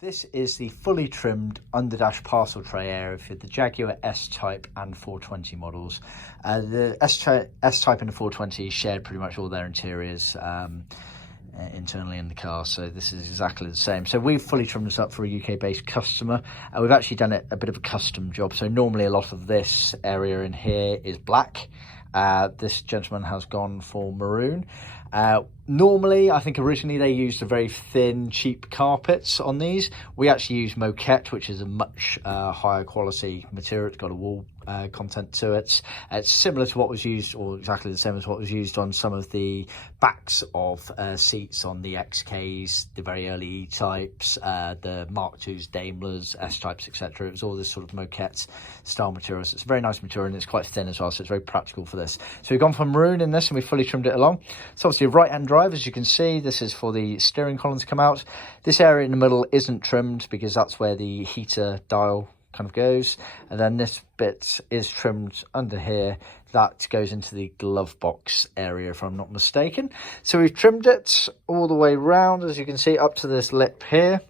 This is the fully trimmed Underdash Parcel Tray area for the Jaguar S-Type and 420 models. The S-Type and the 420 shared pretty much all their interiors internally in the car, so this is exactly the same. So we've fully trimmed this up for a UK-based customer. We've actually done a bit of a custom job. So normally a lot of this area in here is black. This gentleman has gone for maroon. Normally, I think originally they used a very thin, cheap carpets on these. We actually use Moquette, which is a much higher quality material. It's got a wool content to it. It's similar to what was used, or exactly the same as what was used on some of the backs of seats on the XKs, the very early E-types, the Mark IIs, Daimlers, S-types, etc. It was all this sort of Moquette style material. So it's a very nice material, and it's quite thin as well, so it's very practical for this. So we've gone for maroon in this, and we fully trimmed it along. It's obviously a right-hand drive, as you can see. This is for the steering column to come out. This area in the middle isn't trimmed because that's where the heater dial kind of goes, and then this bit is trimmed under here. That goes into the glove box area, if I'm not mistaken. So we've trimmed it all the way round, as you can see, up to this lip here.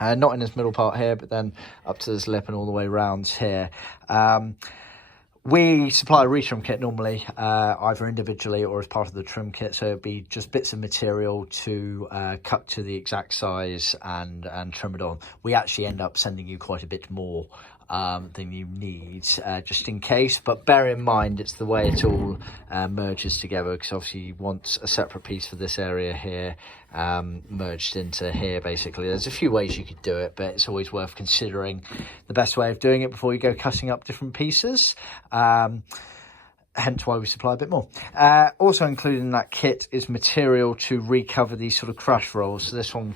Not in this middle part here, but then up to this lip and all the way round here. We supply a retrim kit normally, either individually or as part of the trim kit. So it'd be just bits of material to cut to the exact size and trim it on. We actually end up sending you quite a bit more than you need, just in case. But bear in mind, it's the way it all merges together, because obviously you want a separate piece for this area here merged into here. Basically, there's a few ways you could do it, but it's always worth considering the best way of doing it before you go cutting up different pieces. Hence why we supply a bit more. Also included in that kit is material to recover these sort of crash rolls. So this one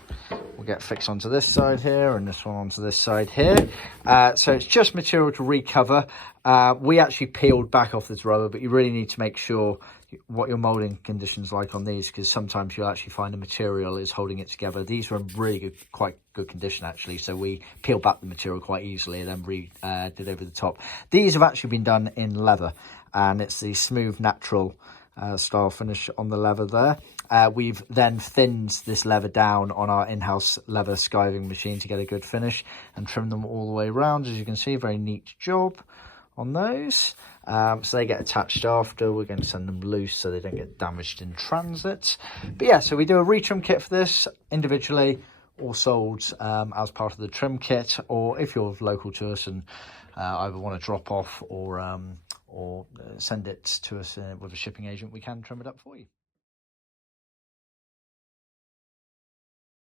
will get fixed onto this side here, and this one onto this side here. So it's just material to recover. We actually peeled back off this rubber, but you really need to make sure what your molding conditions like on these, because sometimes you'll actually find the material is holding it together. These were in really good, quite good condition actually, so we peeled back the material quite easily and then did over the top. These have actually been done in leather, and it's the smooth natural style finish on the leather there. We've then thinned this leather down on our in-house leather skiving machine to get a good finish, and trimmed them all the way around. As you can see, very neat job on those. So they get attached after. We're going to send them loose so they don't get damaged in transit. But yeah, so we do a retrim kit for this individually, or sold as part of the trim kit, or if you're local to us and either want to drop off or send it to us with a shipping agent, we can trim it up for you.